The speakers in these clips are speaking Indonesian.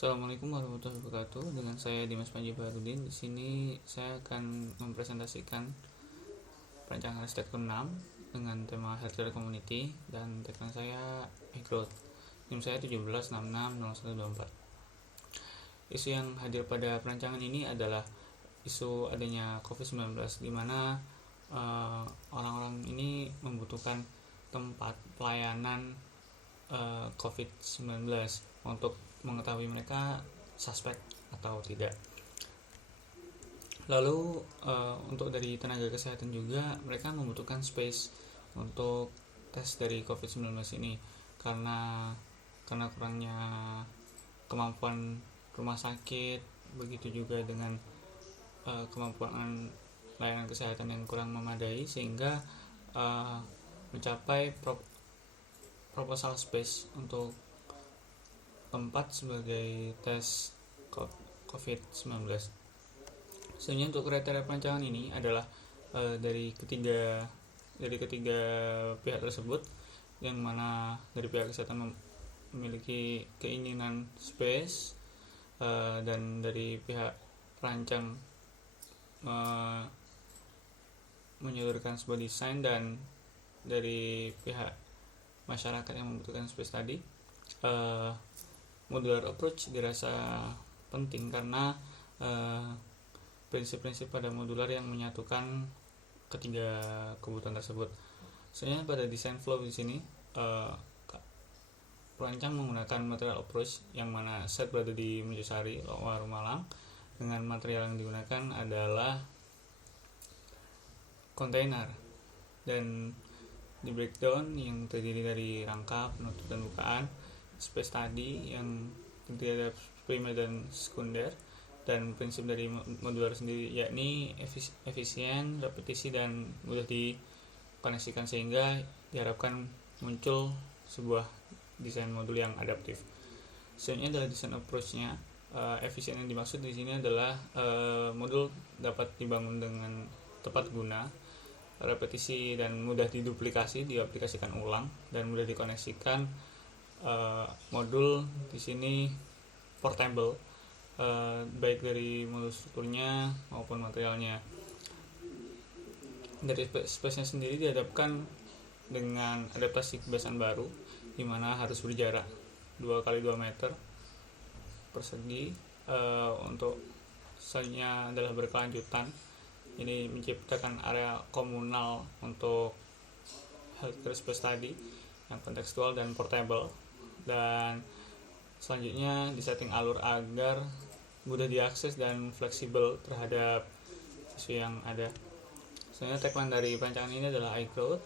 Assalamualaikum warahmatullahi wabarakatuh. Dengan saya Dimas Panji Baharudin. Di sini saya akan mempresentasikan perancangan Hashtag 6 dengan tema Healthcare Community dan tagline saya growth. NIM saya 17660124. Isu yang hadir pada perancangan ini adalah isu adanya COVID-19, di mana orang-orang ini membutuhkan tempat pelayanan COVID-19 untuk mengetahui mereka suspek atau tidak. Lalu untuk dari tenaga kesehatan juga mereka membutuhkan space untuk tes dari COVID-19 ini karena kurangnya kemampuan rumah sakit, begitu juga dengan kemampuan layanan kesehatan yang kurang memadai, sehingga mencapai proposal space untuk tempat sebagai tes COVID-19. Sebenarnya untuk kriteria perancangan ini adalah dari ketiga pihak tersebut, yang mana dari pihak kesehatan memiliki keinginan space, dan dari pihak perancang menyodorkan sebuah desain, dan dari pihak masyarakat yang membutuhkan space tadi. Modular approach dirasa penting karena prinsip-prinsip pada modular yang menyatukan ketiga kebutuhan tersebut. Sebenarnya pada desain flow di sini perancang menggunakan material approach, yang mana set berada di Mojosari, Waru Malang, dengan material yang digunakan adalah kontainer dan di breakdown yang terdiri dari rangka, penutup, dan bukaan, space tadi yang terdiri dari primer dan sekunder, dan prinsip dari modular sendiri yakni efisien, repetisi, dan mudah dikoneksikan, sehingga diharapkan muncul sebuah desain modul yang adaptif. Sebenarnya adalah desain approach-nya. Efisien yang dimaksud di sini adalah modul dapat dibangun dengan tepat guna, repetisi dan mudah diduplikasi, diaplikasikan ulang, dan mudah dikoneksikan. Modul di sini portable, baik dari modul strukturnya maupun materialnya. Dari space-nya sendiri dihadapkan dengan adaptasi kebiasaan baru, di mana harus berjarak 2x2 meter persegi. Untuk selanjutnya adalah berkelanjutan. Ini menciptakan area komunal untuk healthcare space tadi yang kontekstual dan portable, dan selanjutnya disetting alur agar mudah diakses dan fleksibel terhadap isu yang ada. Sebenarnya tagline dari perancangan ini adalah iGrowth,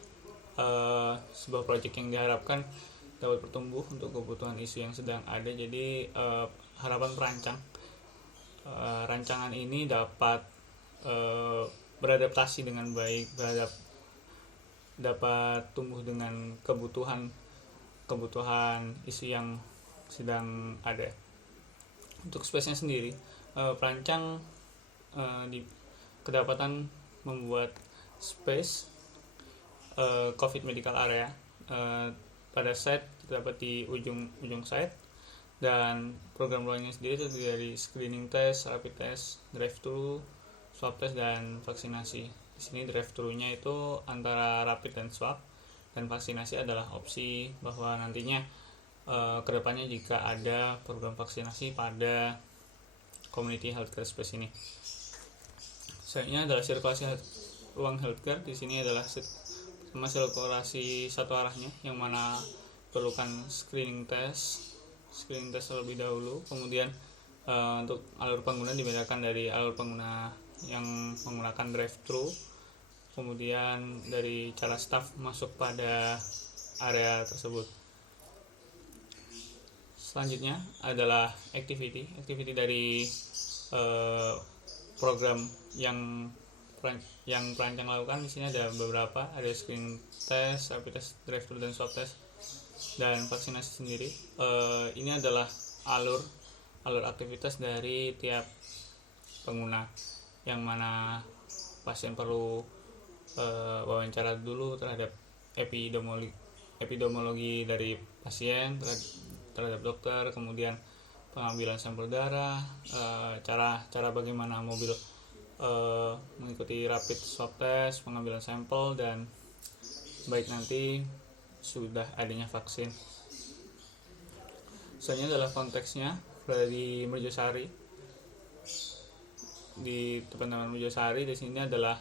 sebuah proyek yang diharapkan dapat bertumbuh untuk kebutuhan isu yang sedang ada. Jadi harapan perancang rancangan ini dapat beradaptasi dengan baik, dapat tumbuh dengan kebutuhan isu yang sedang ada. Untuk space-nya sendiri, perancang kedapatan membuat space COVID medical area pada site terdapat di ujung site, dan program ruangnya sendiri terdiri dari screening test, rapid test, drive-thru, swab test, dan vaksinasi. Di sini drive-thru-nya itu antara rapid dan swab, dan vaksinasi adalah opsi bahwa nantinya kedepannya jika ada program vaksinasi pada community healthcare space ini. Selanjutnya adalah sirkulasi ruang healthcare. Di sini adalah sirkulasi satu arahnya, yang mana perlukan screening test terlebih dahulu. Kemudian untuk alur pengguna dibedakan dari alur pengguna yang menggunakan drive-thru, kemudian dari cara staff masuk pada area tersebut. Selanjutnya adalah activity dari program yang perancang lakukan. Di sini ada beberapa, ada screening test, rapid test, drive-thru, dan swab test, dan vaksinasi sendiri. Ini adalah alur aktivitas dari tiap pengguna, yang mana pasien perlu wawancara dulu terhadap epidemiologi dari pasien terhadap dokter, kemudian pengambilan sampel darah, cara bagaimana mobil mengikuti rapid swab test, pengambilan sampel, dan baik nanti sudah adanya vaksin. Selanjutnya adalah konteksnya berada di Merjosari. Di teman-teman Merjosari di sini adalah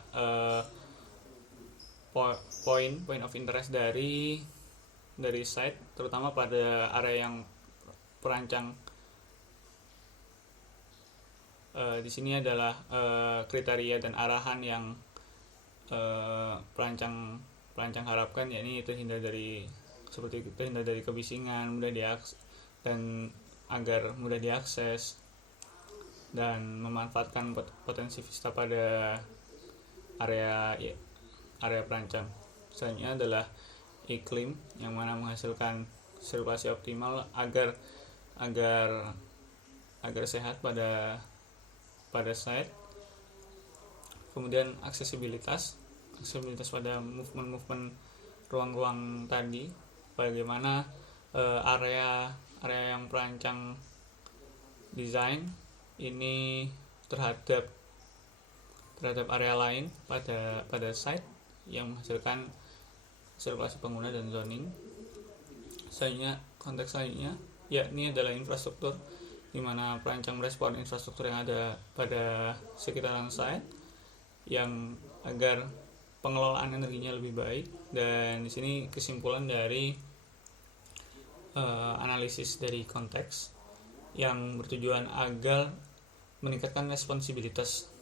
point of interest dari site, terutama pada area yang perancang. Di sini adalah kriteria dan arahan yang perancang harapkan, yakni terhindar dari kebisingan, dan agar mudah diakses dan memanfaatkan potensi vista pada area perancang. Selanjutnya adalah iklim, yang mana menghasilkan sirkulasi optimal agar sehat pada site. Kemudian aksesibilitas pada movement ruang-ruang tadi, bagaimana area yang perancang desain ini terhadap area lain pada site yang menghasilkan sirkulasi pengguna dan zoning. Selanjutnya, konteks selanjutnya yakni adalah infrastruktur, di mana perancang merespon infrastruktur yang ada pada sekitaran site yang agar pengelolaan energinya lebih baik. Dan di sini kesimpulan dari analisis dari konteks yang bertujuan agar meningkatkan responsibilitas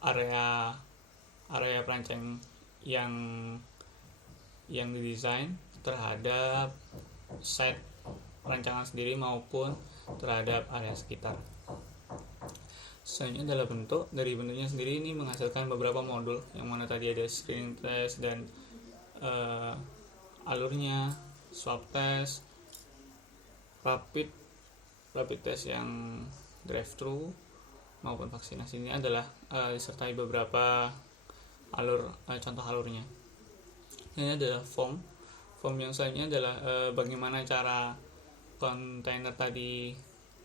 area perancang yang didesain terhadap site perancangan sendiri maupun terhadap area sekitar. Selanjutnya adalah bentuknya sendiri. Ini menghasilkan beberapa modul, yang mana tadi ada screening test dan alurnya, swab test, rapid test yang drive thru maupun vaksinasi. Ini adalah disertai beberapa contoh alurnya. Ini adalah form yang selanjutnya adalah bagaimana cara kontainer tadi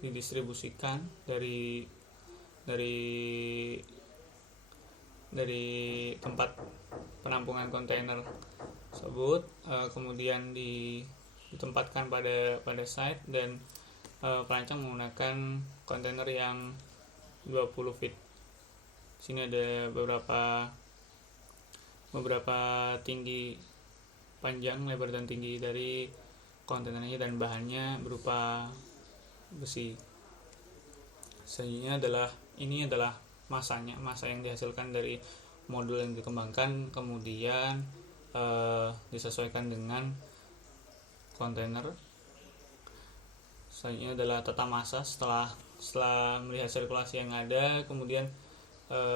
didistribusikan dari tempat penampungan kontainer tersebut, kemudian ditempatkan pada site, dan perancang menggunakan kontainer yang 20 feet. Sini ada beberapa tinggi, panjang, lebar, dan tinggi dari kontainernya, dan bahannya berupa besi. Selanjutnya adalah massa yang dihasilkan dari modul yang dikembangkan, kemudian disesuaikan dengan kontainer. Selanjutnya adalah tata massa setelah melihat sirkulasi yang ada, kemudian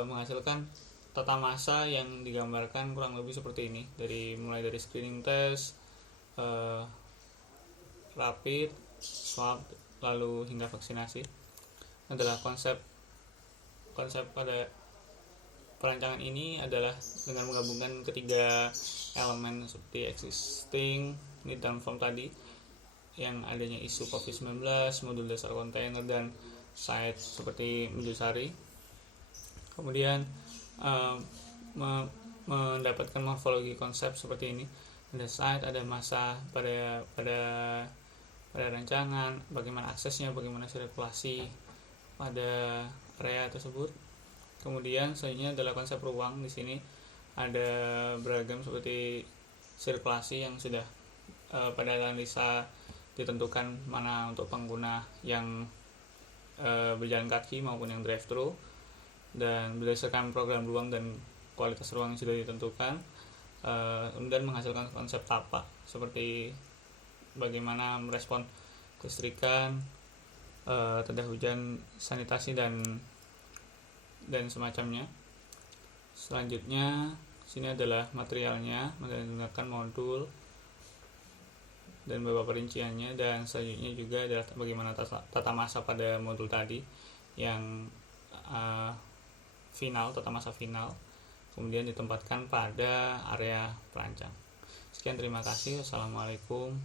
menghasilkan tata massa yang digambarkan kurang lebih seperti ini, mulai dari screening test, rapid, swab, lalu hingga vaksinasi. Adalah konsep pada perancangan ini adalah dengan menggabungkan ketiga elemen seperti existing, need, dan form tadi, yang adanya isu COVID-19, modul dasar kontainer, dan site seperti Merjosari. Kemudian mendapatkan morfologi konsep seperti ini. Ada site, ada massa pada rancangan, bagaimana aksesnya, bagaimana sirkulasi pada area tersebut. Kemudian selanjutnya adalah konsep ruang. Di sini ada beragam seperti sirkulasi yang sudah pada analisa ditentukan mana untuk pengguna yang berjalan kaki maupun yang drive thru, dan berdasarkan program ruang dan kualitas ruang yang sudah ditentukan, kemudian menghasilkan konsep tapak seperti bagaimana merespon kelistrikan, tanda hujan, sanitasi, dan semacamnya. Selanjutnya sini adalah materialnya, menggunakan modul dan beberapa perinciannya, dan selanjutnya juga adalah bagaimana tata massa pada modul tadi yang tata massa final, kemudian ditempatkan pada area perancang. Sekian, terima kasih. Wassalamualaikum